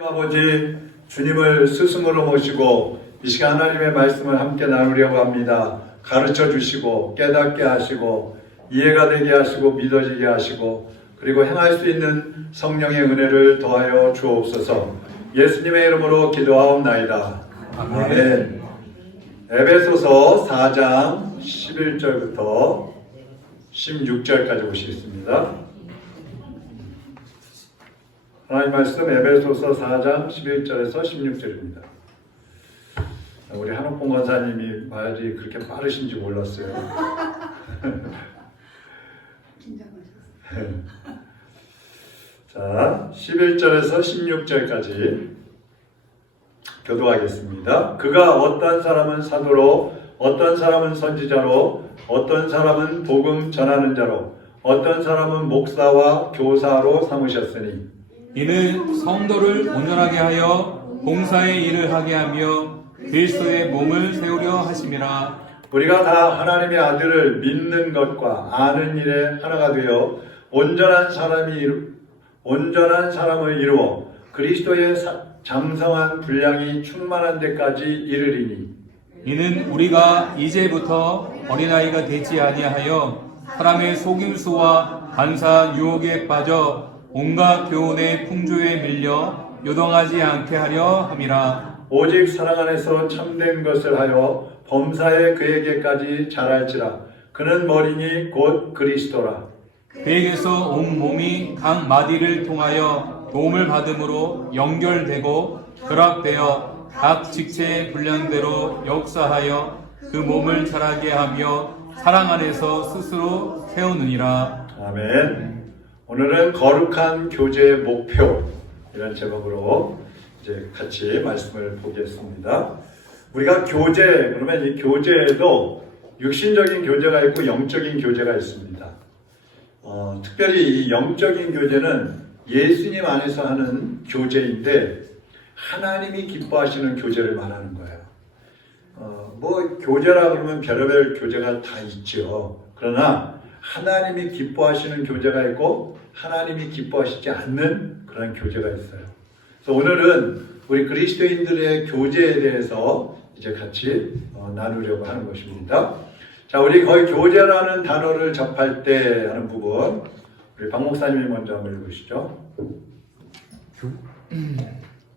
아버지, 주님을 스승으로 모시고 이 시간 하나님의 말씀을 함께 나누려고 합니다. 가르쳐 주시고 깨닫게 하시고 이해가 되게 하시고 믿어지게 하시고 그리고 행할 수 있는 성령의 은혜를 더하여 주옵소서. 예수님의 이름으로 기도하옵나이다. 아멘. 에베소서 4장 11절부터 16절까지 보시겠습니다. 하나님 말씀 에베소서 4장 11절에서 16절입니다. 우리 한옥봉 권사님이 말이 그렇게 빠르신지 몰랐어요. 자, 11절에서 16절까지 교도하겠습니다. 그가 어떤 사람은 사도로, 어떤 사람은 선지자로, 어떤 사람은 복음 전하는 자로, 어떤 사람은 목사와 교사로 삼으셨으니 이는 성도를 온전하게 하여 봉사의 일을 하게 하며 그리스도의 몸을 세우려 하심이라. 우리가 다 하나님의 아들을 믿는 것과 아는 일에 하나가 되어 온전한 사람을 이루어 그리스도의 장성한 분량이 충만한 데까지 이르리니 이는 우리가 이제부터 어린아이가 되지 아니하여 사람의 속임수와 간사한 유혹에 빠져 온갖 교훈의 풍조에 밀려 요동하지 않게 하려 함이라. 오직 사랑 안에서 참된 것을 하여 범사에 그에게까지 자랄지라. 그는 머리니 곧 그리스도라. 그에게서 온 몸이 각 마디를 통하여 도움을 받음으로 연결되고 결합되어 각 직체의 분량대로 역사하여 그 몸을 자라게 하며 사랑 안에서 스스로 세우느니라. 아멘. 오늘은 거룩한 교제의 목표 이런 제목으로 이제 같이 말씀을 보겠습니다. 우리가 교제 그러면 이 교제에도 육신적인 교제가 있고 영적인 교제가 있습니다. 특별히 이 영적인 교제는 예수님 안에서 하는 교제인데 하나님이 기뻐하시는 교제를 말하는 거예요. 뭐 교제라 그러면 별의별 교제가 다 있죠. 그러나 하나님이 기뻐하시는 교제가 있고 하나님이 기뻐하시지 않는 그런 교제가 있어요. 그래서 오늘은 우리 그리스도인들의 교제에 대해서 이제 같이 나누려고 하는 것입니다. 자, 우리 거의 교제라는 단어를 접할 때 하는 부분 우리 박 목사님이 먼저 한번 읽으시죠.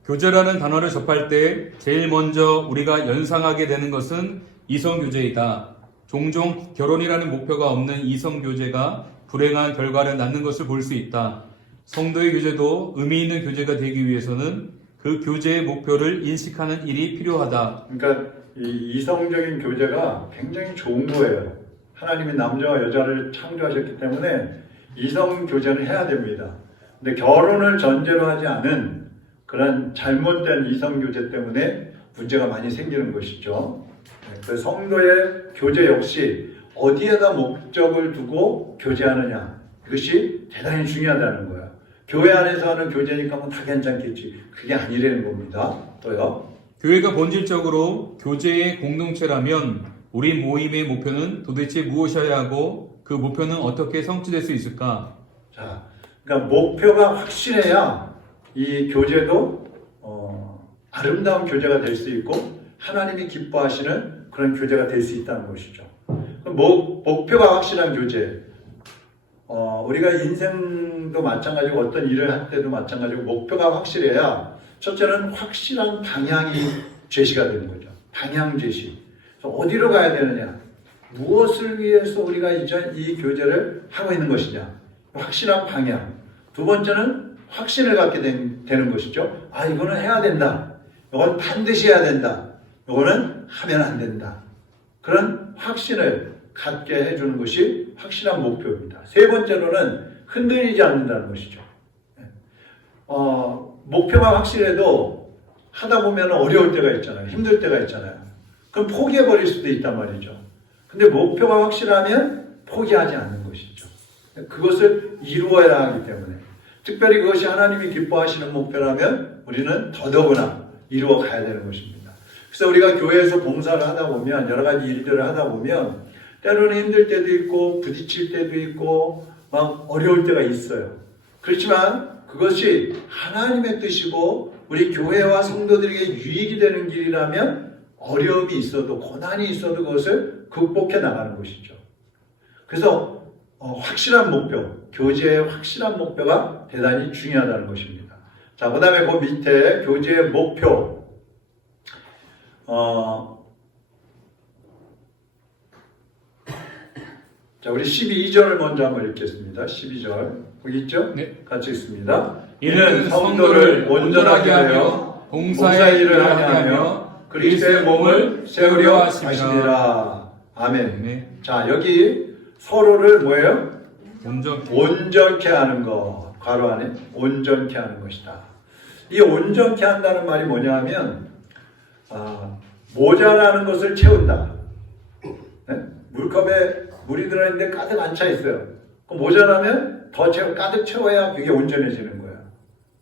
교제라는 단어를 접할 때 제일 먼저 우리가 연상하게 되는 것은 이성교제이다. 종종 결혼이라는 목표가 없는 이성교제가 불행한 결과를 낳는 것을 볼 수 있다. 성도의 교제도 의미 있는 교제가 되기 위해서는 그 교제의 목표를 인식하는 일이 필요하다. 그러니까 이 이성적인 교제가 굉장히 좋은 거예요. 하나님이 남자와 여자를 창조하셨기 때문에 이성 교제는 해야 됩니다. 근데 결혼을 전제로 하지 않은 그런 잘못된 이성 교제 때문에 문제가 많이 생기는 것이죠. 그 성도의 교제 역시 어디에다 목적을 두고 교제하느냐 이것이 대단히 중요하다는 거예요. 교회 안에서 하는 교제니까 뭐 다 괜찮겠지. 그게 아니라는 겁니다. 또요. 교회가 본질적으로 교제의 공동체라면 우리 모임의 목표는 도대체 무엇이어야 하고 그 목표는 어떻게 성취될 수 있을까? 자, 그러니까 목표가 확실해야 이 교제도 아름다운 교제가 될 수 있고 하나님이 기뻐하시는 그런 교제가 될 수 있다는 것이죠. 목표가 확실한 교제. 우리가 인생도 마찬가지고 어떤 일을 할 때도 마찬가지고 목표가 확실해야 첫째는 확실한 방향이 제시가 되는 거죠. 방향 제시. 그래서 어디로 가야 되느냐. 무엇을 위해서 우리가 이제 이 교제를 하고 있는 것이냐. 확실한 방향. 두 번째는 확신을 갖게 되는 것이죠. 아, 이거는 해야 된다. 이건 반드시 해야 된다. 이거는 하면 안 된다. 그런 확신을 갖게 해주는 것이 확실한 목표입니다. 세 번째로는 흔들리지 않는다는 것이죠. 목표가 확실해도 하다 보면 어려울 때가 있잖아요. 힘들 때가 있잖아요. 그럼 포기해버릴 수도 있단 말이죠. 근데 목표가 확실하면 포기하지 않는 것이죠. 그것을 이루어야 하기 때문에 특별히 그것이 하나님이 기뻐하시는 목표라면 우리는 더더구나 이루어 가야 되는 것입니다. 그래서 우리가 교회에서 봉사를 하다 보면 여러 가지 일들을 하다 보면 때로는 힘들 때도 있고 부딪힐 때도 있고 막 어려울 때가 있어요. 그렇지만 그것이 하나님의 뜻이고 우리 교회와 성도들에게 유익이 되는 길이라면 어려움이 있어도 고난이 있어도 그것을 극복해 나가는 것이죠. 그래서 확실한 목표, 교제의 확실한 목표가 대단히 중요하다는 것입니다. 자, 그 다음에 그 밑에 교제의 목표. 자, 우리 12절을 먼저 한번 읽겠습니다. 12절. 거기 있죠? 네. 같이 읽습니다. 이는 성도를 온전하게 하며 봉사의 일을 하게 하며 그리스도의 몸을 세우려 하시니라. 아멘. 네. 자, 여기 서로를 뭐예요? 온전케 온전케 하는 것. 괄호 안에 온전케 하는 것이다. 이 온전케 한다는 말이 뭐냐 하면 모자라는 것을 채운다. 네? 물컵에 물이 들어있는데 가득 안 차 있어요. 그럼 모자라면 더 가득 채워야 그게 온전해지는 거예요.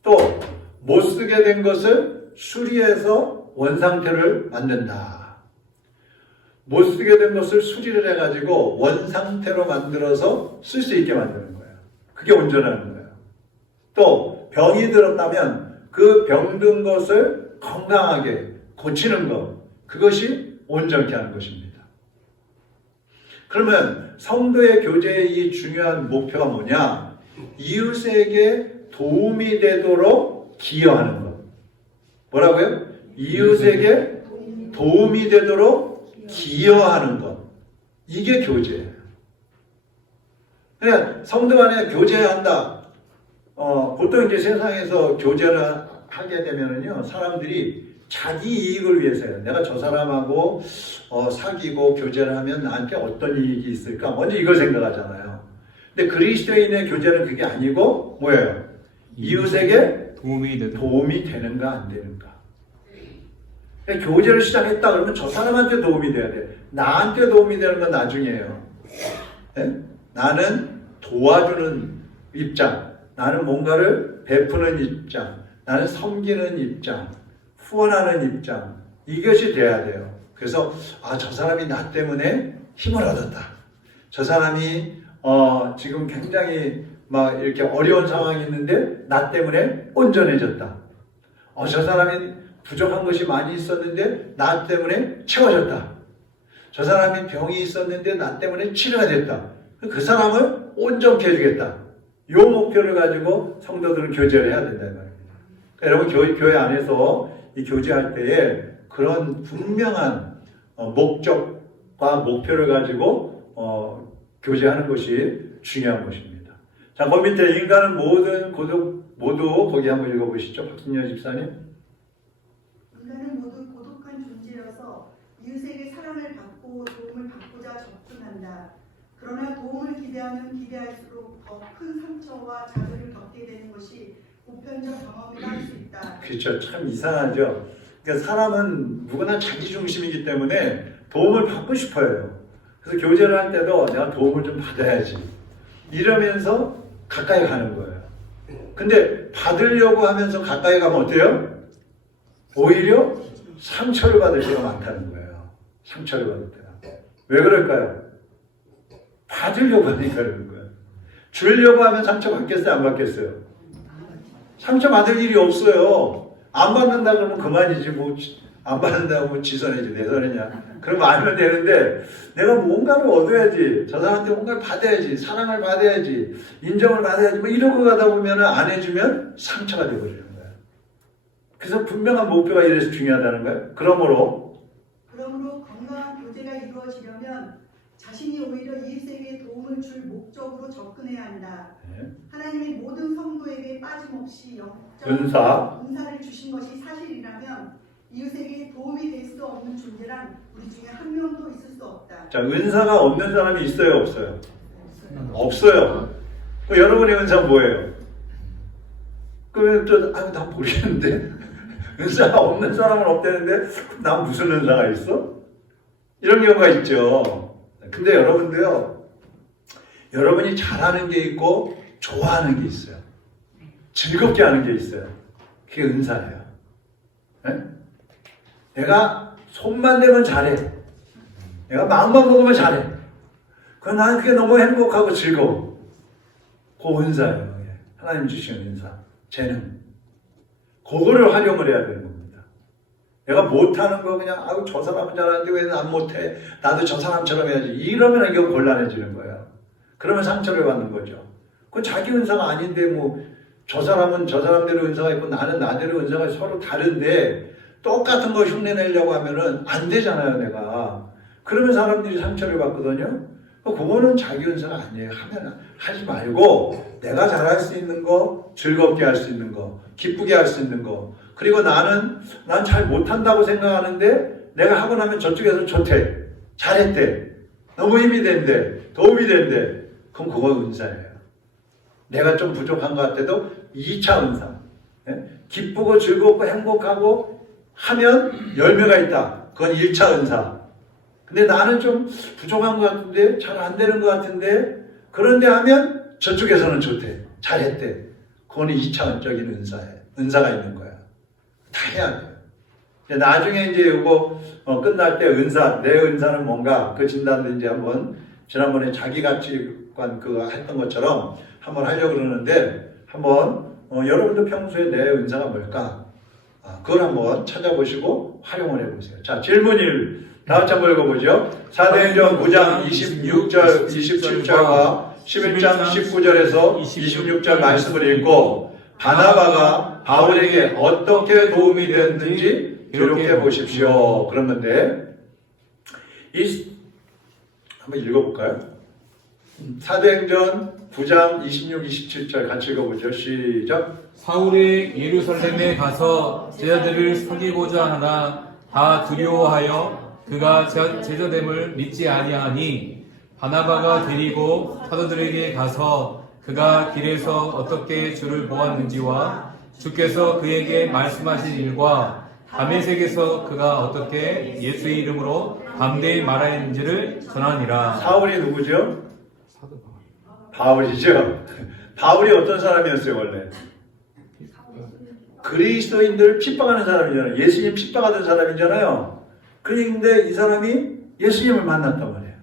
또 못 쓰게 된 것을 수리해서 원상태를 만든다. 못 쓰게 된 것을 수리를 해가지고 원상태로 만들어서 쓸 수 있게 만드는 거예요. 그게 온전하는 거예요. 또 병이 들었다면 그 병든 것을 건강하게 고치는 것, 그것이 온전케 하는 것입니다. 그러면 성도의 교제의 이 중요한 목표가 뭐냐? 이웃에게 도움이 되도록 기여하는 것. 뭐라고요? 이웃에게 도움이 되도록 기여하는 것. 이게 교제예요. 그냥 성도 간에 교제한다. 보통 이제 세상에서 교제를 하게 되면은요, 사람들이 자기 이익을 위해서요. 내가 저 사람하고 사귀고 교제를 하면 나한테 어떤 이익이 있을까? 먼저 이걸 생각하잖아요. 근데 그리스도인의 교제는 그게 아니고 뭐예요? 이웃에게 도움이 되는가 안 되는가? 그러니까 교제를 시작했다 그러면 저 사람한테 도움이 돼야 돼. 나한테 도움이 되는 건 나중이에요. 네? 나는 도와주는 입장, 나는 뭔가를 베푸는 입장, 나는 섬기는 입장, 후원하는 입장, 이것이 돼야 돼요. 그래서 저 사람이 나 때문에 힘을 얻었다. 저 사람이 지금 굉장히 막 이렇게 어려운 상황이 있는데 나 때문에 온전해졌다. 저 사람이 부족한 것이 많이 있었는데 나 때문에 채워졌다. 저 사람이 병이 있었는데 나 때문에 치료가 됐다. 그 사람을 온전케 해주겠다. 이 목표를 가지고 성도들은 교제를 해야 된다는 말입니다. 그러니까 여러분 교회 안에서 이 교제할 때에 그런 분명한 목적과 목표를 가지고 교제하는 것이 중요한 것입니다. 자, 그 밑에 인간은 모두 거기 한번 읽어보시죠. 박순여 집사님. 인간은 모두 고독한 존재여서 이웃에게 사랑을 받고 도움을 받고자 접근한다. 그러나 도움을 기대할수록 더 큰 상처와 자극을 겪게 되는 것이 보편적 경험이라 할 수 있다. 그렇죠. 참 이상하죠. 그러니까 사람은 누구나 자기 중심이기 때문에 도움을 받고 싶어요. 그래서 교제를 할 때도 내가 도움을 좀 받아야지. 이러면서 가까이 가는 거예요. 근데 받으려고 하면서 가까이 가면 어때요? 오히려 상처를 받을 때가 많다는 거예요. 상처를 받을 때가. 왜 그럴까요? 받으려고 하니까 그러는 거예요. 주려고 하면 상처 받겠어요? 안 받겠어요? 상처 받을 일이 없어요. 안 받는다 그러면 그만이지. 안 받는다고 지선이지 내 선이냐. 그러면 알면 되는데 내가 뭔가를 얻어야지. 저 사람한테 뭔가를 받아야지. 사랑을 받아야지. 인정을 받아야지. 이러고 가다 보면 안 해주면 상처가 되어버리는 거예요. 그래서 분명한 목표가 이래서 중요하다는 거예요. 그러므로 건강한 교제가 이루어지려면 자신이 오히려 이웃에게 도움을 줄 목적으로 접근해야 한다. 네. 하나님의 모든 성도에게 빠짐없이 영적 은사를 주신 것이 사실이라면 이웃에게 도움이 될 수 없는 존재란 우리 중에 한 명도 있을 수 없다. 자, 은사가 없는 사람이 있어요, 없어요? 없어요. 그럼 여러분의 은사는 뭐예요? 그러면 난 모르겠는데 은사가 없는 사람은 없다는데 난 무슨 은사가 있어? 이런 경우가 있죠. 근데 여러분도요, 여러분이 잘하는 게 있고 좋아하는 게 있어요. 즐겁게 하는 게 있어요. 그게 은사예요. 네? 내가 손만 대면 잘해. 내가 마음만 먹으면 잘해. 그럼 나는 그게 너무 행복하고 즐거워. 그 은사예요. 하나님 주시는 은사. 재능. 그거를 활용을 해야 되는 겁니다. 내가 못하는 거 그냥 아우 저 사람은 잘하는데 왜 난 못해? 나도 저 사람처럼 해야지. 이러면 이게 곤란해지는 거예요. 그러면 상처를 받는 거죠. 그건 자기 은사가 아닌데 뭐 저 사람은 저 사람대로 은사가 있고 나는 나대로 은사가 서로 다른데 똑같은 거 흉내내려고 하면은 안 되잖아요, 내가. 그러면 사람들이 상처를 받거든요. 그거는 자기 은사가 아니에요. 하면 하지 말고 내가 잘할 수 있는 거, 즐겁게 할 수 있는 거, 기쁘게 할 수 있는 거. 그리고 난 잘 못한다고 생각하는데 내가 하고 나면 저쪽에서 좋대, 잘했대, 너무 힘이 된대, 도움이 된대. 그럼 그거 은사예요. 내가 좀 부족한 것 같아도 2차 은사. 기쁘고 즐겁고 행복하고 하면 열매가 있다. 그건 1차 은사. 근데 나는 좀 부족한 것 같은데 잘 안 되는 것 같은데 그런데 하면 저쪽에서는 좋대. 잘했대. 그건 2차원적인 은사가 있는 거야. 다 해야 돼. 나중에 이제 이거 끝날 때 내 은사는 뭔가 그 진단도 이제 한번 지난번에 자기 가치관 그거 했던 것처럼 한번 하려고 그러는데 한번 여러분도 평소에 내 은사가 뭘까? 그걸 한번 찾아보시고 활용을 해보세요. 자, 질문 1. 다음 한번 읽어보죠. 사도행전 9장 26절, 27절과 11장 19절에서 26절 말씀을 읽고 바나바가 바울에게 어떻게 도움이 됐는지 기록해 보십시오. 그러면 돼. 한번 읽어볼까요? 사도행전 9장 26, 27절 같이 읽어보죠. 시작. 사울이 예루살렘에 가서 제자들을 사귀고자 하나 다 두려워하여 그가 제자됨을 믿지 아니하니 바나바가 데리고 사도들에게 가서 그가 길에서 어떻게 주를 보았는지와 주께서 그에게 말씀하신 일과 다메섹에서 그가 어떻게 예수의 이름으로 담대히 말하였는지를 전하니라. 사울이 누구죠? 바울이죠. 바울이 어떤 사람이었어요 원래? 그리스도인들을 핍박하는 사람이잖아요. 예수님 핍박하던 사람이잖아요. 그런데 이 사람이 예수님을 만났단 말이에요.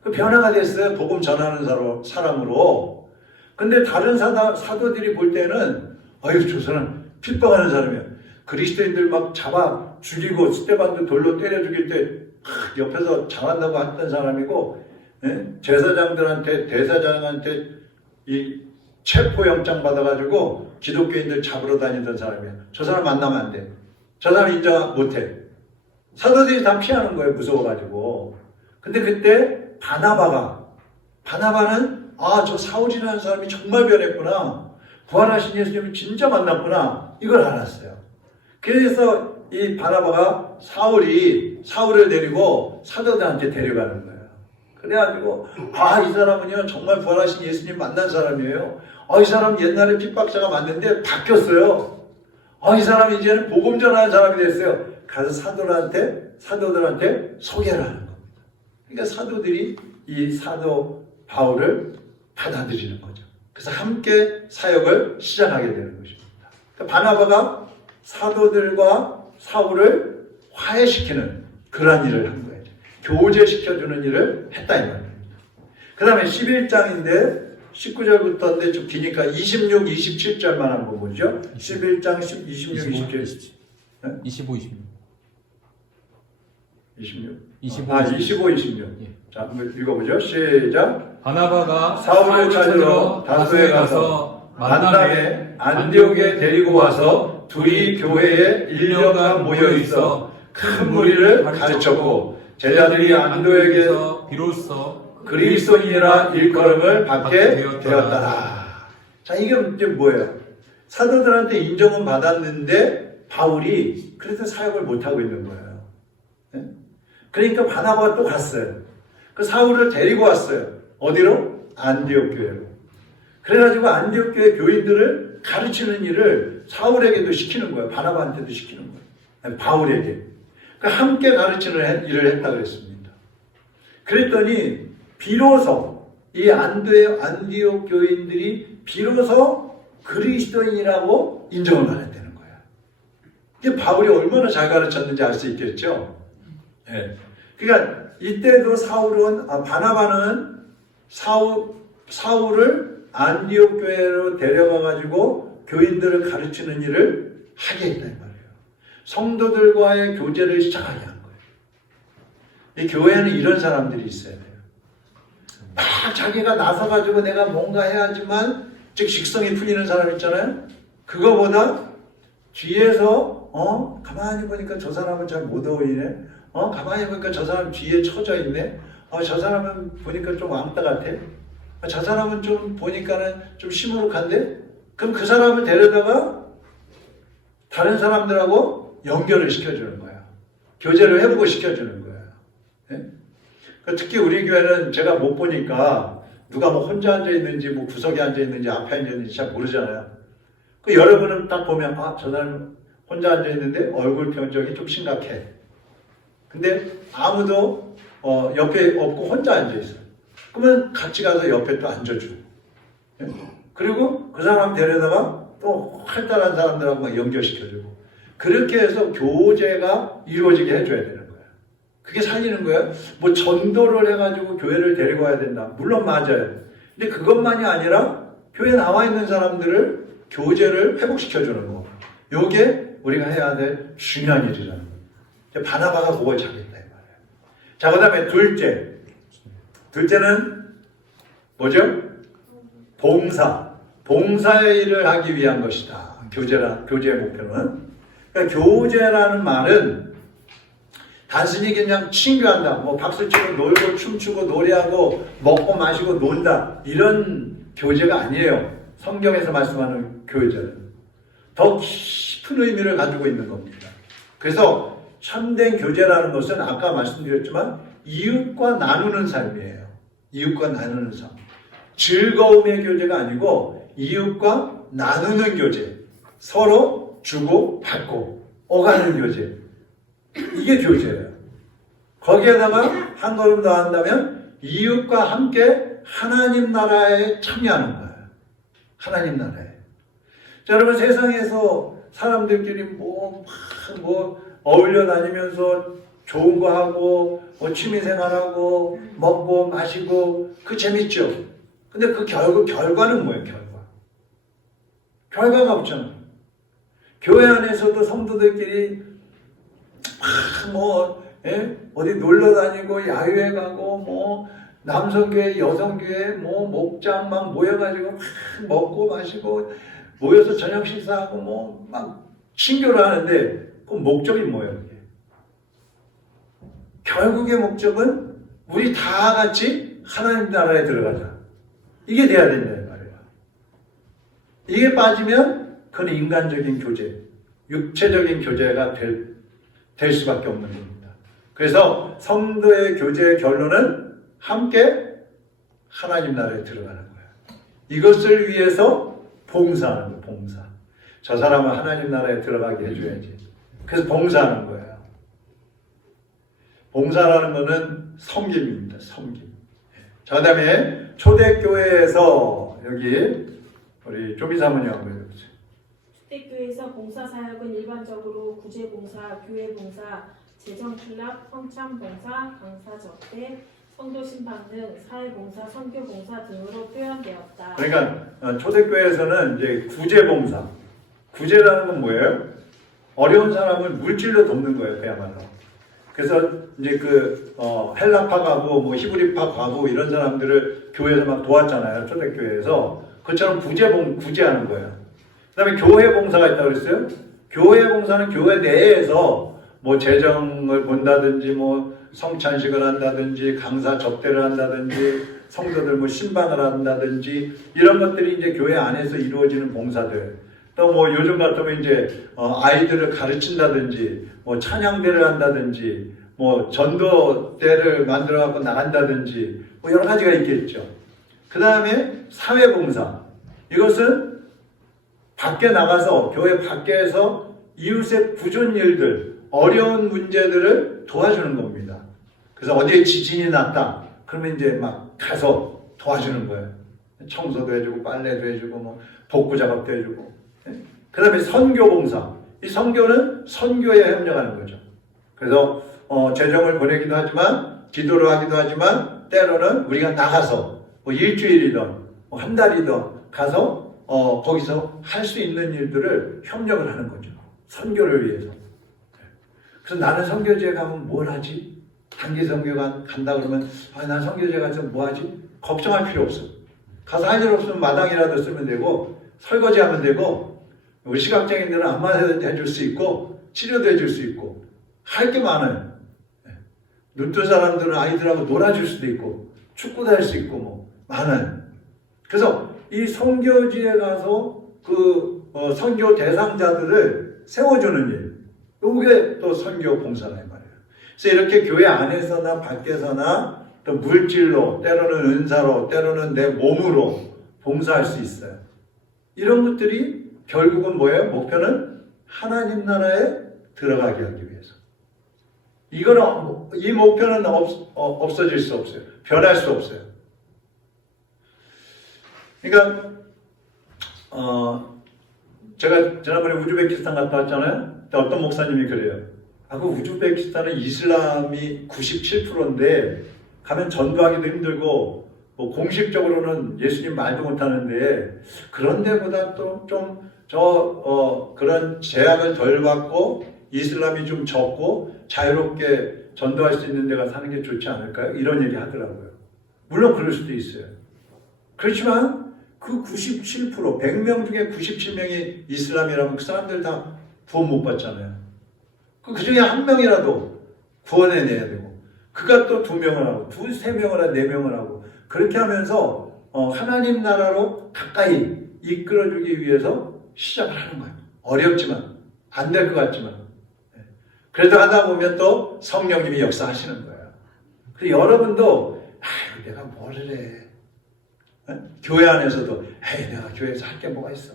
그 변화가 됐어요. 복음 전하는 사람으로. 근데 다른 사도들이 볼 때는 아유 저 사람 핍박하는 사람이야. 그리스도인들 막 잡아 죽이고 스테반도 돌로 때려 죽일 때 옆에서 잘한다고 했던 사람이고 제사장들한테 대사장한테 이 체포영장 받아가지고 기독교인들 잡으러 다니던 사람이야. 저 사람 만나면 안 돼. 저 사람 인정 못해. 사도들이 다 피하는 거예요. 무서워가지고. 근데 그때 바나바는 저 사울이라는 사람이 정말 변했구나. 부활하신 예수님을 진짜 만났구나. 이걸 알았어요. 그래서 이 바나바가 사울을 데리고 사도들한테 데려가는 거예요. 그래가지고 이 사람은요 정말 부활하신 예수님 만난 사람이에요. 이 사람 옛날에 핍박자가 맞는데 바뀌었어요. 이 사람이 이제는 복음 전하는 사람이 됐어요. 가서 사도들한테 소개를 하는 겁니다. 그러니까 사도들이 이 사도 바울을 받아들이는 거죠. 그래서 함께 사역을 시작하게 되는 것입니다. 그러니까 바나바가 사도들과 사울을 화해시키는 그런 일을 한 거예요. 교제시켜주는 일을 했다 이 말입니다. 그 다음에 11장인데 19절부터인데 좀 기니까 26, 27절만 한번 보죠. 11장 26, 27. 25, 26. 25, 26. 예. 자, 한번 읽어보죠. 시작. 바나바가 사울을 찾으러 다소에 가서 만남에 안디옥에 데리고 와서 둘이 교회에 1년간 모여 있어 큰 무리를 가르쳤고 제자들이 안디옥에서 비로소 그리스도인이라 일컬음을 받게 되었더라. 자, 이게 이제 뭐예요? 사도들한테 인정은 받았는데 바울이 그래서 사역을 못하고 있는 거예요. 그러니까 바나바가 또 갔어요. 그 사울을 데리고 왔어요. 어디로? 안디옥 교회로. 그래가지고 안디옥 교회 교인들을 가르치는 일을 사울에게도 시키는 거예요. 바나바한테도 시키는 거예요. 바울에게. 그러니까 함께 가르치는 일을 했다 그랬습니다. 그랬더니 비로소 이 안디옥 교인들이 비로소 그리스도인이라고 인정을 받았다는 거예요. 이게 바울이 얼마나 잘 가르쳤는지 알 수 있겠죠. 네. 그러니까 이때도 바나바는 사울을 안디옥 교회로 데려가 가지고 교인들을 가르치는 일을 하게 했다 이 말이에요. 성도들과의 교제를 시작하게 한 거예요. 이 교회는 이런 사람들이 있어야 돼요. 막 자기가 나서가지고 내가 뭔가 해야지만 즉 식성이 풀리는 사람 있잖아요. 그거보다 뒤에서 가만히 보니까 저 사람은 잘 못 어울리네. 가만히 보니까 저 사람 뒤에 처져 있네. 저 사람은 보니까 좀 왕따 같아. 저 사람은 좀 보니까는 좀 시무룩한데. 그럼 그 사람을 데려다가 다른 사람들하고 연결을 시켜주는 거야. 교제를 해보고 시켜주는 거야. 네? 특히 우리 교회는 제가 못 보니까 누가 뭐 혼자 앉아 있는지 뭐 구석에 앉아 있는지 앞에 앉아 있는지 잘 모르잖아요. 그 여러분은 딱 보면 저 사람 혼자 앉아 있는데 얼굴 표정이 좀 심각해. 근데 아무도 옆에 없고 혼자 앉아 있어. 그러면 같이 가서 옆에 또 앉아주고. 네? 그리고 그 사람 데려다가 또 활달한 사람들하고 막 연결시켜주고. 그렇게 해서 교제가 이루어지게 해줘야 되는 거야. 그게 살리는 거야. 뭐 전도를 해가지고 교회를 데리고 와야 된다. 물론 맞아요. 근데 그것만이 아니라 교회에 나와 있는 사람들을 교제를 회복시켜주는 거. 요게 우리가 해야 될 중요한 일이라는 거예요. 바나바가 그걸 잘했다 이 말이에요. 자, 그 다음에 둘째는 뭐죠? 봉사의 일을 하기 위한 것이다. 교제의 목표는. 그러니까 교제라는 말은 단순히 그냥 친교한다. 뭐 박수 치고 놀고 춤추고 노래하고 먹고 마시고 논다. 이런 교제가 아니에요. 성경에서 말씀하는 교제는. 더 깊은 의미를 가지고 있는 겁니다. 그래서 참된 교제라는 것은 아까 말씀드렸지만 이웃과 나누는 삶이에요. 이웃과 나누는 삶. 즐거움의 교제가 아니고 이웃과 나누는 교제. 서로 주고 받고 오가는 교제. 이게 교제예요. 거기에다가 한 걸음 더 한다면 이웃과 함께 하나님 나라에 참여하는 거예요. 하나님 나라에. 자, 여러분 세상에서 사람들끼리 뭐 어울려 다니면서 좋은 거 하고 뭐 취미생활하고 먹고 마시고 그 재밌죠. 근데 그 결과는 뭐예요? 결과가 없잖아요. 교회 안에서도 성도들끼리 어디 놀러 다니고 야유회 가고 뭐 남성교회, 여성교회, 뭐 목장 막 모여가지고 막 먹고 마시고 모여서 저녁 식사하고 뭐 막 친교를 하는데 그 목적이 뭐예요? 그게? 결국의 목적은 우리 다 같이 하나님 나라에 들어가자. 이게 돼야 된다 이 말이에요. 이게 빠지면 그건 인간적인 교제, 육체적인 교제가 될 수밖에 없는 겁니다. 그래서 성도의 교제의 결론은 함께 하나님 나라에 들어가는 거예요. 이것을 위해서 봉사하는 거예요. 봉사. 저 사람은 하나님 나라에 들어가게 해줘야지. 그래서 봉사하는 거예요. 봉사라는 것은 섬김입니다. 섬김. 자, 그 다음에 초대교회에서 여기 우리 조비 사모님 한번 해보세요. 초대교회에서 봉사사역은 일반적으로 구제봉사, 교회봉사, 재정출납, 성참봉사, 강사접대, 성도신방 등 사회봉사, 선교봉사 등으로 표현되었다. 그러니까 초대교회에서는 이제 구제봉사. 구제라는 건 뭐예요? 어려운 사람을 물질로 돕는 거예요, 그야말로. 그래서 이제 헬라파 가고 뭐 히브리파 가고 이런 사람들을 교회에서 막 도왔잖아요, 초대교회에서. 그처럼 구제하는 거예요. 그 다음에 교회 봉사가 있다고 그랬어요. 교회 봉사는 교회 내에서 뭐 재정을 본다든지 뭐 성찬식을 한다든지 강사 접대를 한다든지 성도들 뭐 신방을 한다든지 이런 것들이 이제 교회 안에서 이루어지는 봉사들. 또 뭐 요즘 같으면 이제 아이들을 가르친다든지 뭐 찬양대를 한다든지 뭐 전도대를 만들어 갖고 나간다든지 뭐 여러 가지가 있겠죠. 그 다음에 사회봉사. 이것은 밖에 나가서 교회 밖에서 이웃의 굳은 일들, 어려운 문제들을 도와주는 겁니다. 그래서 어디에 지진이 났다. 그러면 이제 막 가서 도와주는 거예요. 청소도 해주고 빨래도 해주고 뭐 복구 작업도 해주고. 그 다음에 선교봉사. 이 선교는 선교에 협력하는 거죠. 그래서 재정을 보내기도 하지만 기도를 하기도 하지만 때로는 우리가 나가서 뭐 일주일이든 뭐 한 달이든 가서 거기서 할 수 있는 일들을 협력을 하는 거죠. 선교를 위해서. 그래서 나는 선교지에 가면 뭘 하지? 단기 선교가 간다 그러면 난 선교지에 가서 뭐 하지? 걱정할 필요 없어. 가서 할 일 없으면 마당이라도 쓰면 되고 설거지하면 되고 우리 시각장애인들은 안마 해줄 수 있고 치료도 해줄 수 있고 할 게 많아요. 눈뜬 사람들은 아이들하고 놀아줄 수도 있고 축구도 할 수 있고 뭐 많아요. 그래서 이 선교지에 가서 그 선교 대상자들을 세워주는 일, 이게 또 선교 봉사란 말이에요. 그래서 이렇게 교회 안에서나 밖에서나 또 물질로, 때로는 은사로, 때로는 내 몸으로 봉사할 수 있어요. 이런 것들이 결국은 뭐예요? 목표는 하나님 나라에 들어가게 하기 위해서. 이 목표는 없어질 수 없어요. 변할 수 없어요. 그러니까 제가 지난번에 우즈베키스탄 갔다 왔잖아요. 근데 어떤 목사님이 그래요. 그 우즈베키스탄은 이슬람이 97%인데 가면 전도하기도 힘들고 뭐 공식적으로는 예수님 말도 못하는데 그런 데보다 또 좀 그런 제약을 덜 받고 이슬람이 좀 적고 자유롭게 전도할 수 있는 데가 사는 게 좋지 않을까요? 이런 얘기 하더라고요. 물론 그럴 수도 있어요. 그렇지만 그 97%, 100명 중에 97명이 이슬람이라면 그 사람들 다 구원 못 받잖아요. 그 중에 한 명이라도 구원해내야 되고, 그가 또 2명을 하고, 3명을 하고, 4명을 하고, 그렇게 하면서 하나님 나라로 가까이 이끌어주기 위해서 시작을 하는 거예요. 어렵지만, 안 될 것 같지만. 그래도 하다 보면 또 성령님이 역사하시는 거예요. 그래서 여러분도, 내가 뭘 해. 교회 안에서도 내가 교회에서 할 게 뭐가 있어?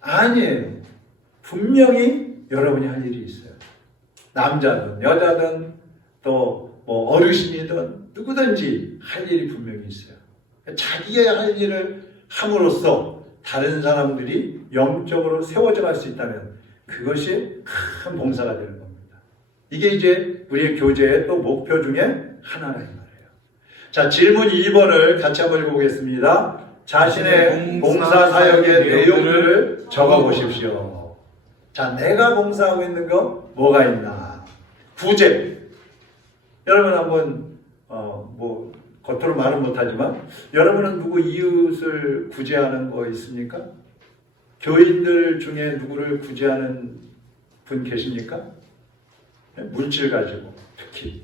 아니에요. 분명히 여러분이 할 일이 있어요. 남자든 여자든 또 뭐 어르신이든 누구든지 할 일이 분명히 있어요. 자기의 할 일을 함으로써 다른 사람들이 영적으로 세워져 갈 수 있다면 그것이 큰 봉사가 되는 겁니다. 이게 이제 우리의 교제의 또 목표 중에 하나라는 말이에요. 자, 질문 2번을 같이 한번 읽어보겠습니다. 자신의 봉사 사역의 내용들을 적어보십시오. 자, 내가 봉사하고 있는 거 뭐가 있나? 구제. 여러분 한번 뭐 겉으로 말은 못하지만 여러분은 누구 이웃을 구제하는 거 있습니까? 교인들 중에 누구를 구제하는 분 계십니까? 물질 가지고 특히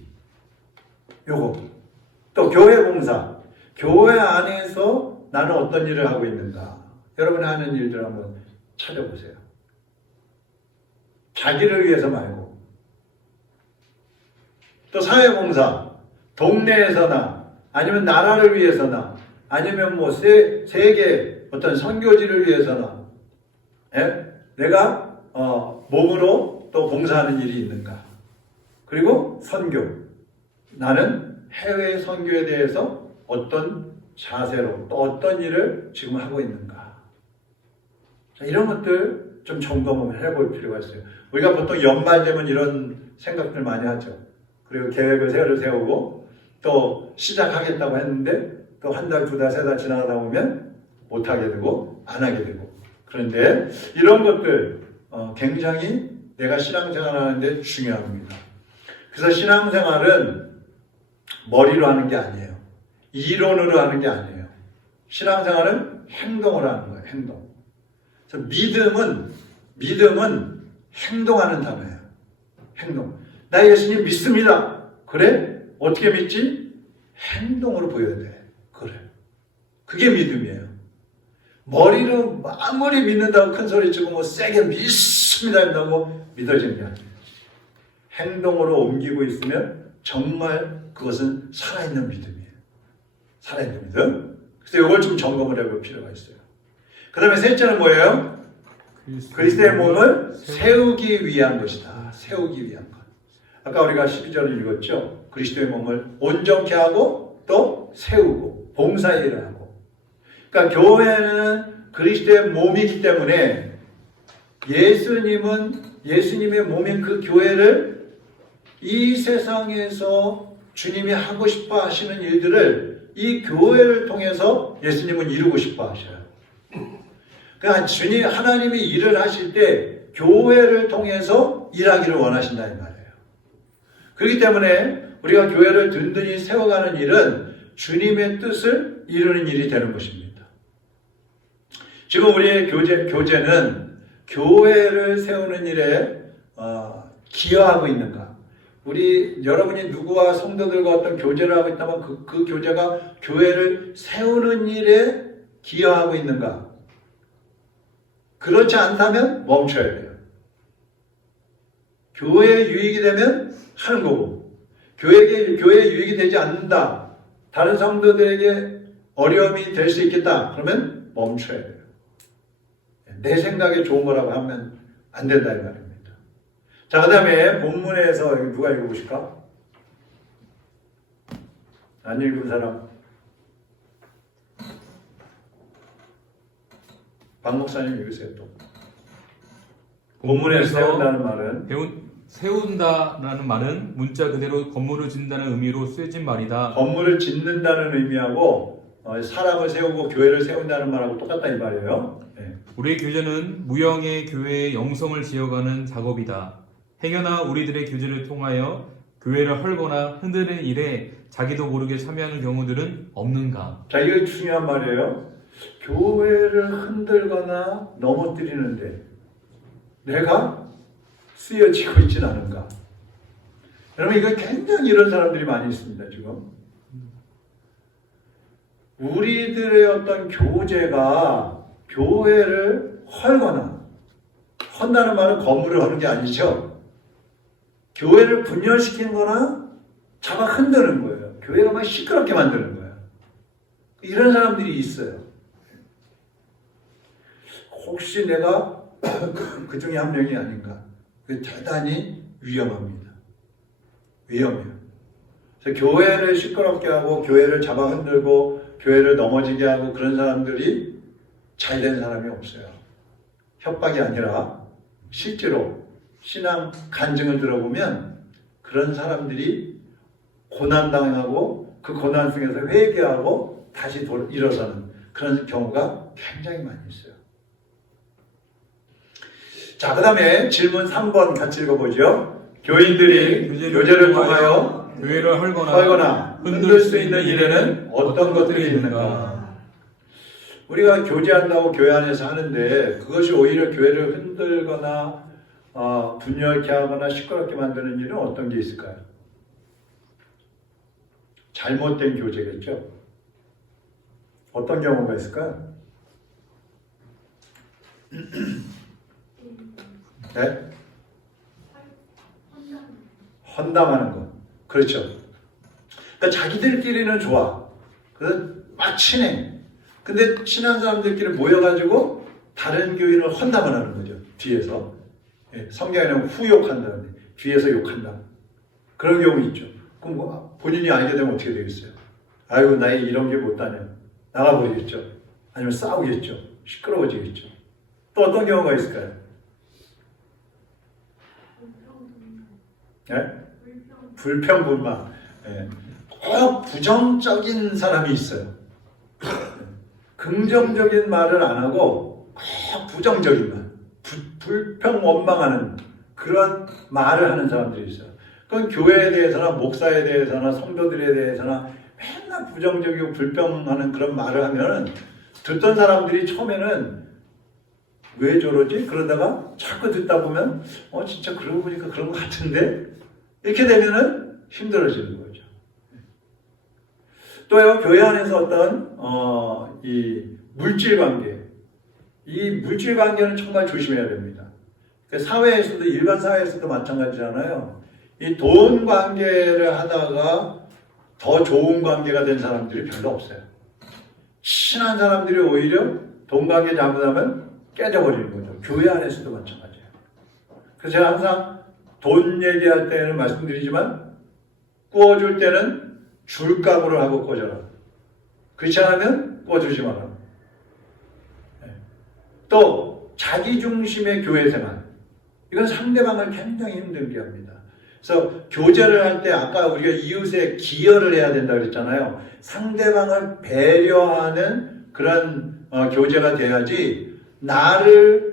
요거. 또 교회 봉사. 교회 안에서 나는 어떤 일을 하고 있는가? 여러분이 하는 일들 한번 찾아보세요. 자기를 위해서 말고. 또 사회봉사. 동네에서나 아니면 나라를 위해서나 아니면 뭐 세계 어떤 선교지를 위해서나 내가 몸으로 또 봉사하는 일이 있는가? 그리고 선교. 나는 해외 선교에 대해서 어떤 자세로 또 어떤 일을 지금 하고 있는가? 자, 이런 것들 좀 점검을 해볼 필요가 있어요. 우리가 보통 연말 되면 이런 생각들 많이 하죠. 그리고 계획을 새로 세우고 또 시작하겠다고 했는데 또 한 달, 2달, 3달 지나가다 보면 못하게 되고 안 하게 되고. 그런데 이런 것들 굉장히 내가 신앙생활 하는데 중요합니다. 그래서 신앙생활은 머리로 하는 게 아니에요. 이론으로 하는 게 아니에요. 신앙생활은 행동으로 하는 거예요. 행동. 그래서 믿음은 행동하는 단어예요. 행동. 나 예수님 믿습니다. 그래? 어떻게 믿지? 행동으로 보여야 돼. 그래. 그게 믿음이에요. 머리로 아무리 믿는다고 큰 소리 치고 뭐 세게 믿습니다 한다고 믿어지는 게 아니에요. 행동으로 옮기고 있으면 정말 그것은 살아있는 믿음이에요. 살아있는 믿음. 그래서 이걸 좀 점검을 해볼 필요가 있어요. 그 다음에 셋째는 뭐예요? 그리스도의 몸을 세우기 위한 것이다. 세우기 위한 것. 아까 우리가 12절을 읽었죠. 그리스도의 몸을 온전케 하고 또 세우고 봉사일을 하고. 그러니까 교회는 그리스도의 몸이기 때문에 예수님의 몸인 그 교회를 이 세상에서 주님이 하고 싶어 하시는 일들을 이 교회를 통해서 예수님은 이루고 싶어 하셔요. 그러니까 주님 하나님이 일을 하실 때 교회를 통해서 일하기를 원하신다 이 말이에요. 그렇기 때문에 우리가 교회를 든든히 세워가는 일은 주님의 뜻을 이루는 일이 되는 것입니다. 지금 우리의 교제는 교회를 세우는 일에 기여하고 있는가? 여러분이 누구와 성도들과 어떤 교제를 하고 있다면 그 교제가 교회를 세우는 일에 기여하고 있는가? 그렇지 않다면 멈춰야 돼요. 교회에 유익이 되면 하는 거고, 교회에 유익이 되지 않는다, 다른 성도들에게 어려움이 될 수 있겠다, 그러면 멈춰야 돼요. 내 생각에 좋은 거라고 하면 안 된다 이 말입니다. 자, 그 다음에 본문에서 누가 읽어보실까? 안 읽은 사람? 박 목사님 읽으세요 또. 본문에 세운다는 말은 세운다라는 말은 문자 그대로 건물을 짓는다는 의미로 쓰여진 말이다. 건물을 짓는다는 의미하고 사람을 세우고 교회를 세운다는 말하고 똑같다 이 말이에요. 네. 우리의 교제는 무형의 교회의 영성을 지어가는 작업이다. 행여나 우리들의 교제를 통하여 교회를 헐거나 흔드는 일에 자기도 모르게 참여하는 경우들은 없는가? 자, 이거 중요한 말이에요. 교회를 흔들거나 넘어뜨리는데 내가 쓰여지고 있지는 않은가? 여러분, 이거 굉장히 이런 사람들이 많이 있습니다, 지금. 우리들의 어떤 교제가 교회를 헐거나, 헌다는 말은 건물을 허는 게 아니죠. 교회를 분열시키는 거나 잡아 흔드는 거예요. 교회가 막 시끄럽게 만드는 거예요. 이런 사람들이 있어요. 혹시 내가 그 중에 한 명이 아닌가? 그게 대단히 위험합니다. 위험해요. 그래서 교회를 시끄럽게 하고 교회를 잡아 흔들고 교회를 넘어지게 하고 그런 사람들이 잘된 사람이 없어요. 협박이 아니라 실제로 신앙 간증을 들어보면 그런 사람들이 고난당하고 그 고난 속에서 회개하고 다시 일어서는 그런 경우가 굉장히 많이 있어요. 자, 그 다음에 질문 3번 같이 읽어보죠. 교인들이 교제를 통하여 교회를 헐거나 흔들 수 있는 일에는 어떤 것들이 있는가? 우리가 교제한다고 교회 안에서 하는데 그것이 오히려 교회를 흔들거나 분열케 하거나 시끄럽게 만드는 일은 어떤 게 있을까요? 잘못된 교제겠죠. 어떤 경우가 있을까요? 네? 헌담하는 것. 그렇죠. 그러니까 자기들끼리는 좋아. 그래서 막 친해. 근데 친한 사람들끼리 모여가지고 다른 교인을 헌담을 하는 거죠. 뒤에서. 성경에는 후욕한다는데 뒤에서 욕한다. 그런 경우 있죠. 그럼 본인이 알게 되면 어떻게 되겠어요? 아이고, 나이 이런 게 못하냐. 나가버리겠죠. 아니면 싸우겠죠. 시끄러워지겠죠. 또 어떤 경우가 있을까요? 네? 불평불만. 네. 꼭 부정적인 사람이 있어요. 긍정적인 말을 안 하고 꼭 부정적인 말, 불평 원망하는 그런 말을 하는 사람들이 있어요. 그건 교회에 대해서나 목사에 대해서나 성도들에 대해서나 맨날 부정적이고 불평하는 그런 말을 하면 듣던 사람들이 처음에는 왜 저러지? 그러다가 자꾸 듣다 보면 진짜 그러고 보니까 그런 것 같은데? 이렇게 되면은 힘들어지는 거죠. 또요, 교회 안에서 어떤 이 물질 관계, 이 물질 관계는 정말 조심해야 됩니다. 사회에서도, 일반 사회에서도 마찬가지잖아요. 이 돈 관계를 하다가 더 좋은 관계가 된 사람들이 별로 없어요. 친한 사람들이 오히려 돈 관계 잘못하면 깨져버리는 거죠. 교회 안에서도 마찬가지예요. 그래서 제가 항상 돈 얘기할 때는 말씀드리지만 구워줄 때는 줄값으로 하고 꽂아라. 그렇지 않으면 꽂아주지 마라. 또 자기 중심의 교회 생활, 이건 상대방을 굉장히 힘들게 합니다. 그래서 교제를 할 때 아까 우리가 이웃에 기여를 해야 된다고 그랬잖아요. 상대방을 배려하는 그런 교제가 돼야지 나를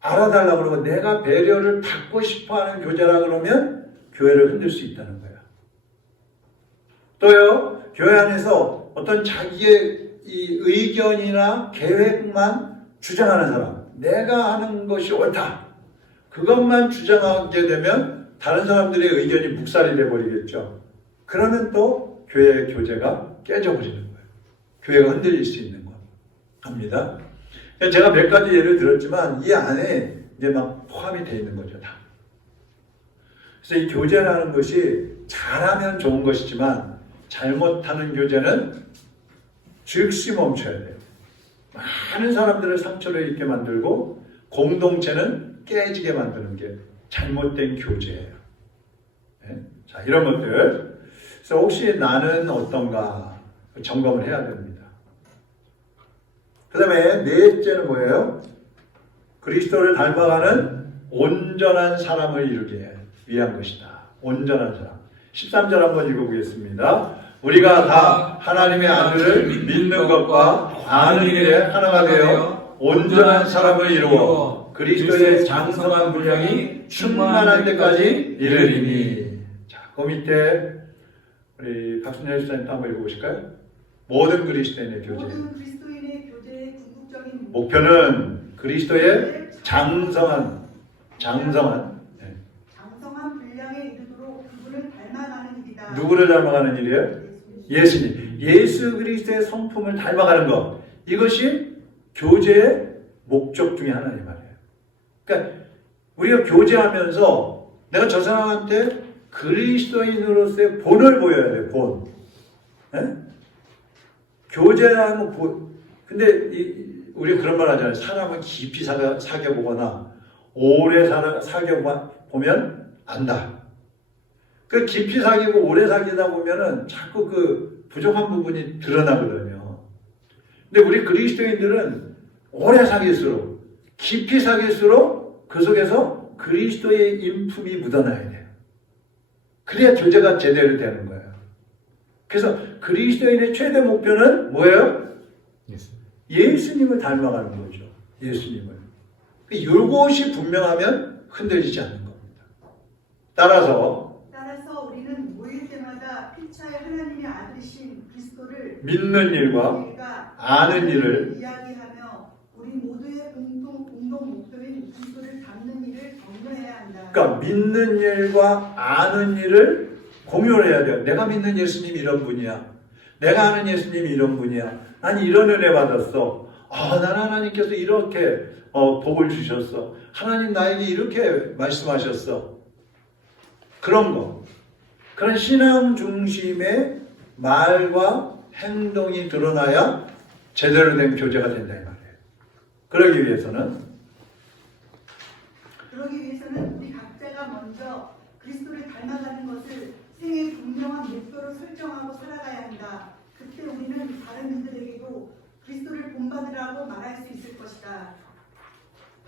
알아달라고 그러고 내가 배려를 받고 싶어하는 교제라 그러면 교회를 흔들 수 있다는 거야. 또요, 교회 안에서 어떤 자기의 이 의견이나 계획만 주장하는 사람, 내가 하는 것이 옳다, 그것만 주장하게 되면 다른 사람들의 의견이 묵살이 돼버리겠죠. 그러면 또 교회의 교제가 깨져버리는 거예요. 교회가 흔들릴 수 있는 겁니다. 제가 몇 가지 예를 들었지만 이 안에 이제 막 포함이 되어 있는 거죠, 다. 그래서 이 교제라는 것이 잘하면 좋은 것이지만 잘못하는 교제는 즉시 멈춰야 돼요. 많은 사람들을 상처를 입게 만들고 공동체는 깨지게 만드는 게 잘못된 교제예요. 네? 자, 이런 것들. 그래서 혹시 나는 어떤가 점검을 해야 됩니다. 그 다음에 넷째는 뭐예요? 그리스도를 닮아가는 온전한 사람을 이루기 위한 것이다. 온전한 사람. 13절 한번 읽어보겠습니다. 우리가 다 하나님의 아들을 믿는 것과 아는 일에 하나가 되어 온전한 사람을 이루어 그리스도의 장성한 분량이 충만한 데까지 이르리니. 자, 그 밑에 우리 박순열 집사님도 한번 읽어보실까요? 모든 그리스도인의 교제. 모든 그리스도인의 교제의 궁극적인 목표는 그리스도의 장성한 분량에 이르도록 그분을 닮아가는 일이다. 누구를 닮아가는 일이에요? 예수님. 예수 그리스도의 성품을 닮아가는 것. 이것이 교제의 목적 중에 하나님 말이에요. 그러니까 우리가 교제하면서 내가 저 사람한테 그리스도인으로서의 본을 보여야 돼요. 본. 네? 교제하면 근데 우리가 그런 말 하잖아요. 사람은 깊이 사귀어보거나 오래 사귀어보면 안다. 그 깊이 사귀고 오래 사귀다 보면은 자꾸 그 부족한 부분이 드러나거든요. 근데 우리 그리스도인들은 오래 사귈수록, 깊이 사귈수록 그 속에서 그리스도의 인품이 묻어나야 돼요. 그래야 교제가 제대로 되는 거예요. 그래서 그리스도인의 최대 목표는 뭐예요? 예수님을 닮아가는 거죠. 예수님을. 이것이 분명하면 흔들리지 않는 겁니다. 따라서 우리는 모일 때마다 피차의 하나님의 아들이신 그리스도를 믿는 일과 아는 일을 이야기하며 우리 모두의 공동 목표인 그리스도를 닮는 일을 격려해야 한다. 그러니까 믿는 일과 아는 일을 공유해야 돼요. 내가 믿는 예수님이 이런 분이야. 내가 아는 예수님이 이런 분이야. 난 이런 은혜 받았어. 난 하나님께서 이렇게 복을 주셨어. 하나님 나에게 이렇게 말씀하셨어. 그런 거. 그런 신앙 중심의 말과 행동이 드러나야 제대로 된 교제가 된다 이 말이에요. 그러기 위해서는 우리 각자가 먼저 그리스도를 닮아가는 것을 생애 분명한 목표로 설정하고 살아가야 한다. 그때 우리는 다른 이들에게도 그리스도를 본받으라고 말할 수 있을 것이다.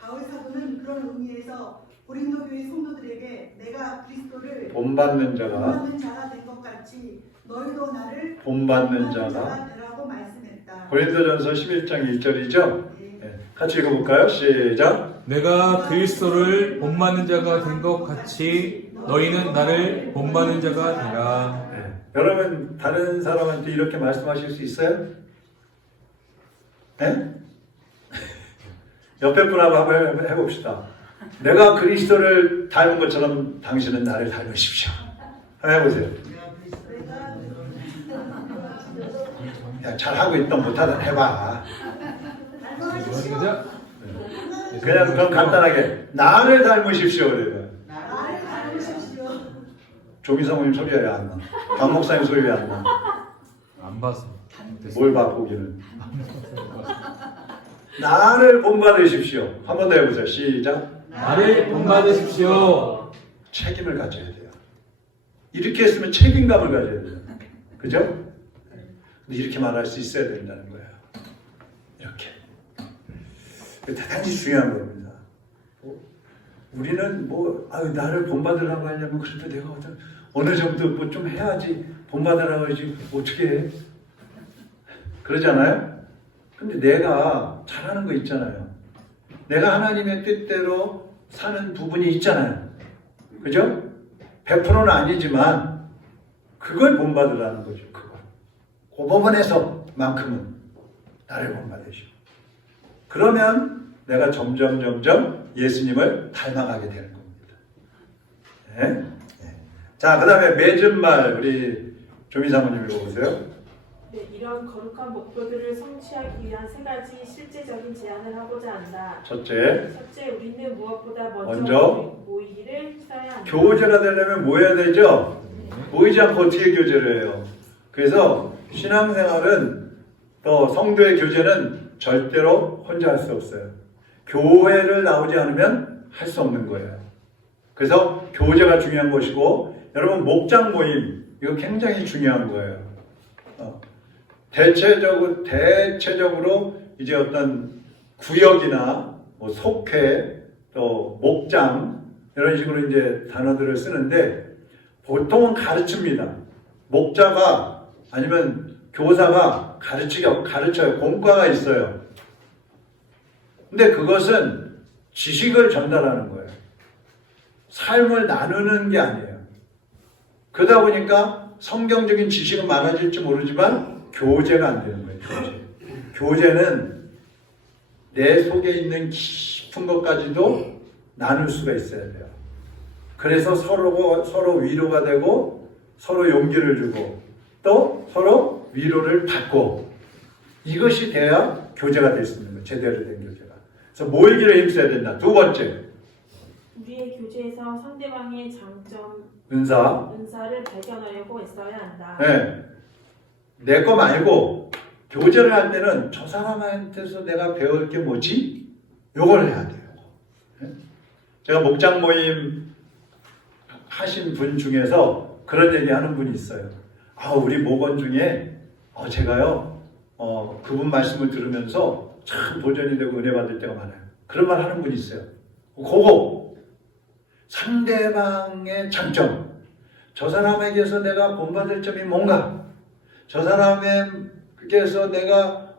바울 사도는 그런 의미에서 고린도 교회 성도들에게 내가 그리스도를 본받는 자가 된 것 같이 너희도 나를 본받는 자가 되라고 말씀했다. 고린도전서 11장 1절이죠? 네. 같이 읽어볼까요? 시작. 내가 그리스도를 본받는 자가 된 것 같이 너희는 나를 본받는 자가 되라. 네. 여러분 다른 사람한테 이렇게 말씀하실 수 있어요? 네? 옆에 분하고 한번 해봅시다. 내가 그리스도를 닮은 것처럼 당신은 나를 닮으십시오. 한번 해보세요. 야, 잘하고 있던 못하던 해봐. 그냥 그럼 간단하게 나를 닮으십시오. 그래요. 나를 닮으십시오. 조기성님 소리 왜 안 나? 강 목사님 소리 왜 안 나? 안 봤어. 뭘 봐 보기는. 나를 본받으십시오. 한 번 더 해보세요. 시작. 나를 본받으십시오. 책임을 가져야 돼요. 이렇게 했으면 책임감을 가져야 돼요. 그죠? 근데 이렇게 말할 수 있어야 된다는 거예요. 이렇게. 대단히 중요한 겁니다. 우리는 나를 본받으라고 하려면 그래도 내가 어느 정도 뭐 좀 해야지 본받으라고 하지 어떻게 해? 그러잖아요? 근데 내가 잘하는 거 있잖아요. 내가 하나님의 뜻대로 사는 부분이 있잖아요. 그죠? 100%는 아니지만 그걸 본받으라는 거죠. 그거. 그 부분에서만큼은 나를 본받으시고. 그러면 내가 점점 예수님을 닮아가게 되는 겁니다. 네? 네. 자, 그 다음에 맺은 말 우리 조미 사모님 읽어보세요. 네, 이런 거룩한 목표들을 성취하기 위한 세 가지 실제적인 제안을 하고자 한다. 첫째, 우리는 무엇보다 먼저 모이기를 써야 한다. 교제가 되려면 뭐 해야 되죠? 모이지 않고 어떻게 교제를 해요? 그래서 신앙생활은 또 성도의 교제는 절대로 혼자 할 수 없어요. 교회를 나오지 않으면 할 수 없는 거예요. 그래서 교제가 중요한 것이고, 여러분 목장 모임 이거 굉장히 중요한 거예요. 대체적으로 이제 어떤 구역이나 뭐 속회 또 목장 이런 식으로 이제 단어들을 쓰는데 보통은 가르칩니다. 목자가 아니면 교사가 가르쳐요. 공과가 있어요. 근데 그것은 지식을 전달하는 거예요. 삶을 나누는 게 아니에요. 그러다 보니까 성경적인 지식은 많아질지 모르지만 교제가 안 되는 거예요. 교제는 내 속에 있는 깊은 것까지도 나눌 수가 있어야 돼요. 그래서 서로 위로가 되고 서로 용기를 주고 또 서로 위로를 받고 이것이 돼야 교제가 될 수 있는 거예요. 제대로 된 교제가. 그래서 모이기를 힘써야 된다. 두 번째, 우리의 교제에서 상대방의 장점, 은사를 발견하려고 애써야 한다. 네. 내 거 말고 교제를 할 때는 저 사람한테서 내가 배울 게 뭐지? 요걸 해야 돼요. 네? 제가 목장 모임 하신 분 중에서 그런 얘기 하는 분이 있어요. 우리 목원 중에 제가요 그분 말씀을 들으면서 참 도전이 되고 은혜 받을 때가 많아요. 그런 말 하는 분이 있어요. 그거 상대방의 장점, 저 사람에게서 내가 본받을 점이 뭔가, 저 사람에게서 내가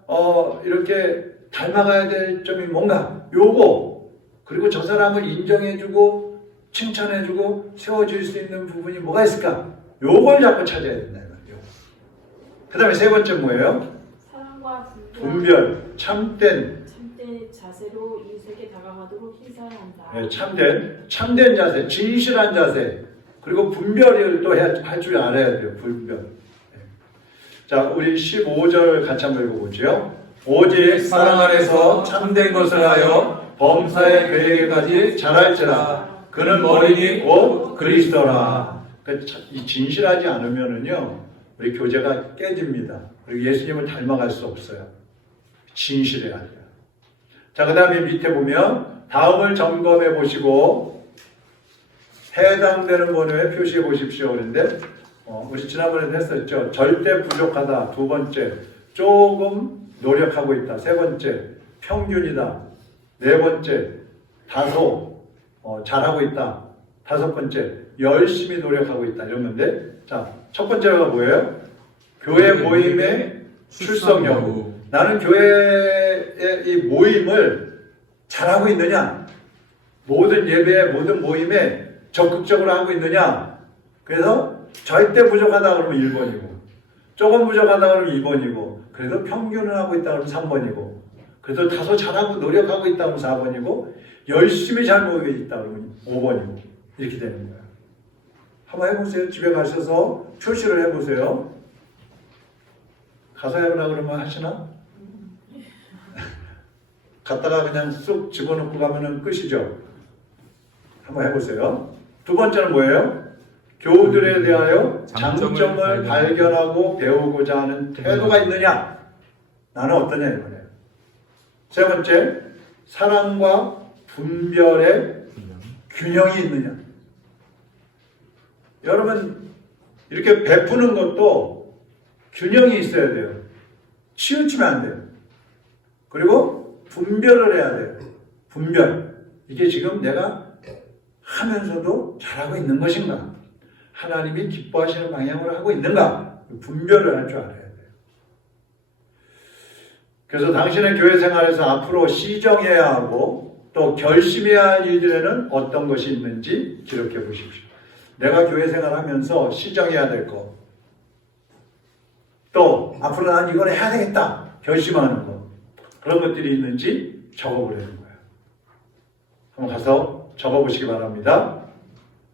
이렇게 닮아가야 될 점이 뭔가, 요거, 그리고 저 사람을 인정해주고 칭찬해주고 세워줄 수 있는 부분이 뭐가 있을까? 요걸 자꾸 찾아야 된다. 그 다음에 세 번째 뭐예요? 사랑과 분별, 참된 자세로 이웃에게 다가가도록 힘써야 한다. 네, 참된 자세, 진실한 자세, 그리고 분별을 또 할 줄 알아야 돼요. 분별. 네. 자, 우리 15절 같이 한번 읽어보죠. 오직 사랑 안에서 참된 것을 하여 범사의 계획에까지 자랄지라. 그는 머리니 곧 그리스도라. 그러니까 이 진실하지 않으면은요, 우리 교제가 깨집니다. 그리고 예수님을 닮아갈 수 없어요. 진실해야 돼요. 자, 그 다음에 밑에 보면 다음을 점검해 보시고 해당되는 번호에 표시해 보십시오. 그런데 우리 지난번에도 했었죠. 절대 부족하다. 두 번째, 조금 노력하고 있다. 세 번째, 평균이다. 네 번째, 다소 잘하고 있다. 다섯 번째, 열심히 노력하고 있다. 이런 건데, 자, 첫 번째가 뭐예요? 교회 모임의 출석 여부. 나는 교회의 이 모임을 잘하고 있느냐? 모든 예배, 모든 모임에 적극적으로 하고 있느냐? 그래서 절대 부족하다 그러면 1번이고, 조금 부족하다 그러면 2번이고, 그래도 평균을 하고 있다 그러면 3번이고, 그래도 다소 잘하고 노력하고 있다 그러면 4번이고, 열심히 잘 모이고 있다 그러면 5번이고, 이렇게 되는 거예요. 한번 해보세요. 집에 가셔서 표시를 해보세요. 가서 해보라 그러면 하시나? 갔다가 그냥 쑥 집어넣고 가면은 끝이죠. 한번 해보세요. 두 번째는 뭐예요? 교우들에 대하여 장점을 발견하고 배우고자 하는 태도가 있느냐? 나는 어떠냐 이거네요. 세 번째, 사랑과 분별의 균형이 있느냐? 여러분, 이렇게 베푸는 것도 균형이 있어야 돼요. 치우치면 안 돼요. 그리고 분별을 해야 돼요. 분별. 이게 지금 내가 하면서도 잘하고 있는 것인가? 하나님이 기뻐하시는 방향으로 하고 있는가? 분별을 할 줄 알아야 돼요. 그래서 당신의 교회 생활에서 앞으로 시정해야 하고 또 결심해야 할 일들에는 어떤 것이 있는지 기록해 보십시오. 내가 교회 생활하면서 시정해야 될 것, 또 앞으로 난 이걸 해야 되겠다 결심하는 것, 그런 것들이 있는지 적어보려는 거예요. 한번 가서 적어보시기 바랍니다.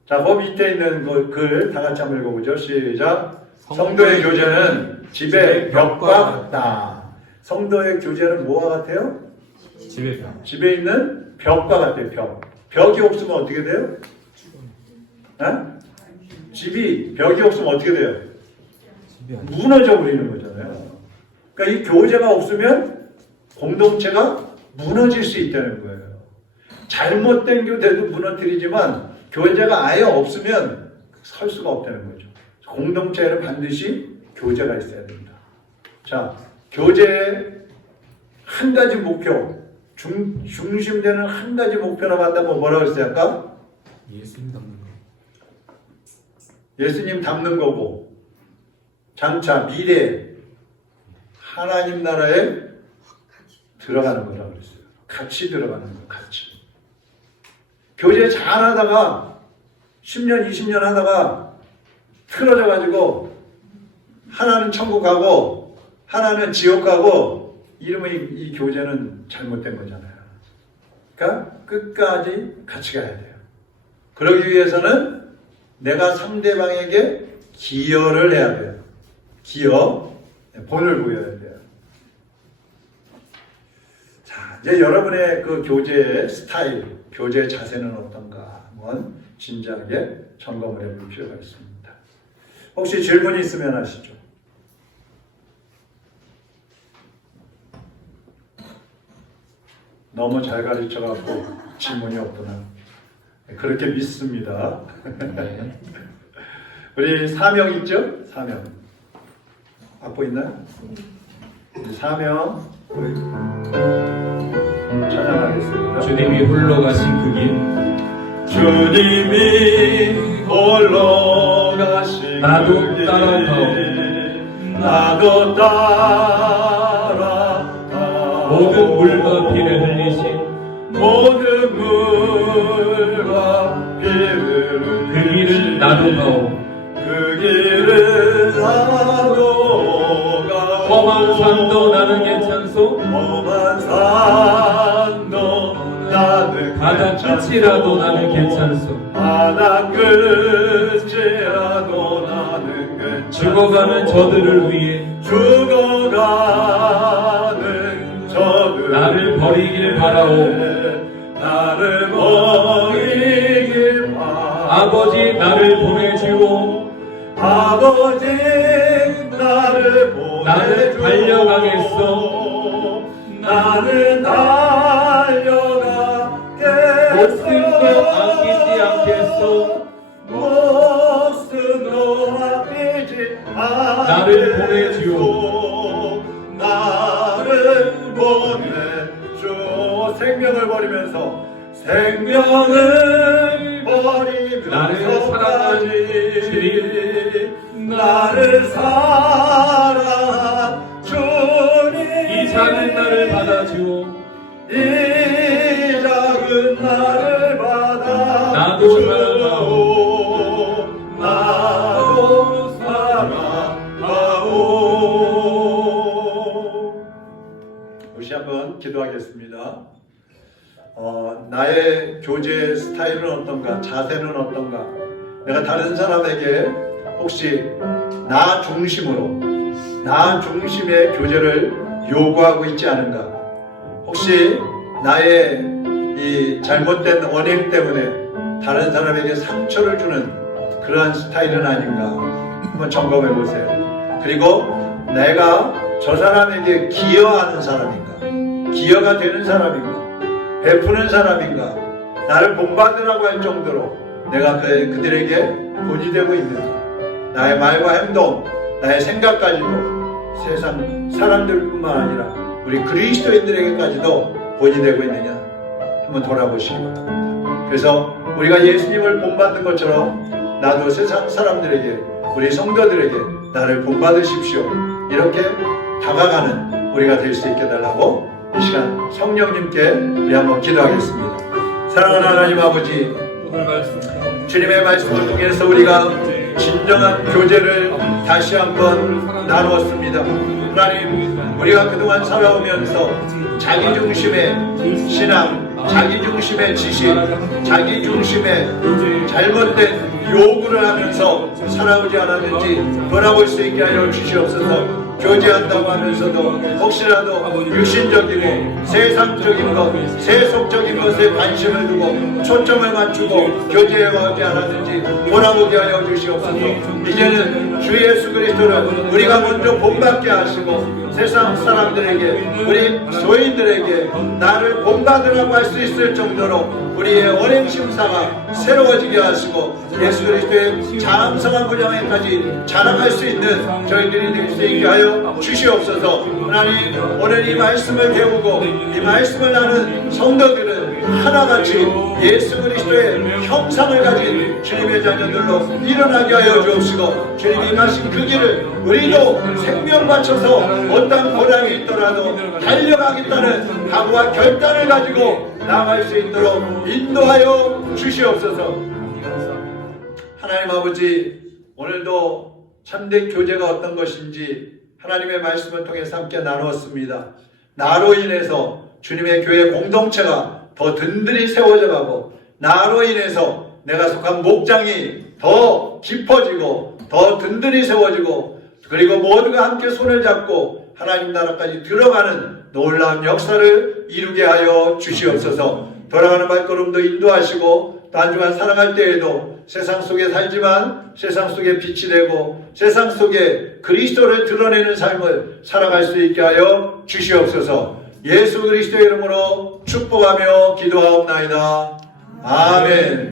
자, 그 밑에 있는 글 다 같이 한번 읽어보죠. 시작. 성도의 교제는 집의 벽과 같다. 성도의 교제는 뭐와 같아요? 집의 벽. 집에 있는 벽과 같아요. 벽. 벽이 없으면 어떻게 돼요? 집이 벽이 없으면 어떻게 돼요? 무너져 버리는 거잖아요. 그러니까 이 교제가 없으면 공동체가 무너질 수 있다는 거예요. 잘못된 교제도 무너뜨리지만 교제가 아예 없으면 설 수가 없다는 거죠. 공동체에는 반드시 교제가 있어야 됩니다. 자, 교제의 한 가지 목표, 중심되는 한 가지 목표라고 한다면 뭐라고 했어요 아까? 예수님 닮는 거. 예수님 닮는 거고, 장차 미래 하나님 나라에 들어가는 거라고 그랬어요. 같이 들어가는 거, 같이. 교제 잘하다가 10년, 20년 하다가 틀어져가지고 하나는 천국 가고 하나는 지옥 가고 이러면 이 교제는 잘못된 거잖아요. 그러니까 끝까지 같이 가야 돼요. 그러기 위해서는 내가 상대방에게 기여를 해야 돼요. 기여, 본을 보여야 돼요. 자, 이제 여러분의 그 교제의 스타일, 교제의 자세는 어떤가 한번 진지하게 점검을 해볼 필요가 있습니다. 혹시 질문이 있으면 하시죠. 너무 잘 가르쳐갖고 질문이 없구나. 그렇게 믿습니다. 우리 사명 있죠? 사명. 갖고 있나요? 우리 사명 찬양하겠습니다. 주님이 홀로 가신 그 길. 주님이 홀로 가신 나도 그 길, 따라가오. 나도 따라가 모든 물과 비를 흘리신 모든 물과 비를 그 길은 나도 가오. 그 길은 나도 가오. 험한 산도 나는 괜찮소. 험한 산도 나는 바다 끝이라도 나는 괜찮소. 바다 끝이라도 나는 괜찮소. 죽어가는 저들을 위해 죽어가는 저들 나를 버리길 바라오. 나를 버리길 바라오. 아버지 나를 보내주오. 아버지 나를 보내주오. 나는 달려가겠소. 나는 달려가겠소. 목숨도 아끼지 않겠소. 목숨도 아끼지 않겠소. 나를 보내주오. 나를 보내주오. 생명을 버리면서 생명을 버리면서 나를 사랑한 주님. 나를 사랑한 주님. 이 작은 나를 받아주오. 이 작은 나를 받아 나도 사랑하오. 나도 사랑하오. 다시 한번 기도하겠습니다. 나의 교제 스타일은 어떤가, 자세는 어떤가, 내가 다른 사람에게 혹시 나 중심의 교제를 요구하고 있지 않은가, 혹시 나의 이 잘못된 언행 때문에 다른 사람에게 상처를 주는 그러한 스타일은 아닌가 한번 점검해 보세요. 그리고 내가 저 사람에게 기여하는 사람인가, 기여가 되는 사람인가, 베푸는 사람인가, 나를 본받으라고 할 정도로 내가 그들에게 본이 되고 있는가, 나의 말과 행동, 나의 생각까지도 세상 사람들뿐만 아니라 우리 그리스도인들에게까지도 본이 되고 있느냐 한번 돌아보시기 바랍니다. 그래서 우리가 예수님을 본받는 것처럼 나도 세상 사람들에게, 우리 성도들에게 나를 본받으십시오, 이렇게 다가가는 우리가 될 수 있게 달라고 이 시간 성령님께 우리 한번 기도하겠습니다. 사랑하는 하나님 아버지, 오늘 말씀 주님의 말씀을 통해서 우리가 진정한 교제를 다시 한번 나누었습니다. 하나님, 우리가 그동안 살아오면서 자기 중심의 신앙, 자기 중심의 지식, 자기 중심의 잘못된 요구를 하면서 살아오지 않았는지 돌아볼 수 있게 하여 주시옵소서. 교제한다고 하면서도 혹시라도 육신적이고 세상적인 것, 세속적인 것에 관심을 두고 초점을 맞추고 교제해오지 않았는지 돌아보게 하여 주시옵소서. 이제는 주 예수 그리스도를 우리가 먼저 본받게 하시고 세상 사람들에게, 우리 소인들에게 나를 본받으라고 할 수 있을 정도로 우리의 어린 심사가 새로워지게 하시고 예수 그리스도의 장성한 분량에까지 자라갈 수 있는 저희들이 될 수 있게 하여 주시옵소서. 하나님, 오늘 이 말씀을 배우고 이 말씀을 나눈 성도들은 하나같이 예수 그리스도의 형상을 가진 주님의 자녀들로 일어나게 하여 주옵시고, 주님이 가신 그 길을 우리도 생명 바쳐서 어떤 고난이 있더라도 달려가겠다는 각오와 결단을 가지고 나아갈 수 있도록 인도하여 주시옵소서. 하나님 아버지, 오늘도 참된 교제가 어떤 것인지 하나님의 말씀을 통해서 함께 나누었습니다. 나로 인해서 주님의 교회 공동체가 더 든든히 세워져 가고, 나로 인해서 내가 속한 목장이 더 깊어지고 더 든든히 세워지고, 그리고 모두가 함께 손을 잡고 하나님 나라까지 들어가는 놀라운 역사를 이루게 하여 주시옵소서. 돌아가는 발걸음도 인도하시고, 또 한 주간 살아갈 때에도 세상 속에 살지만 세상 속에 빛이 되고 세상 속에 그리스도를 드러내는 삶을 살아갈 수 있게 하여 주시옵소서. 예수 그리스도의 이름으로 축복하며 기도하옵나이다. 아멘.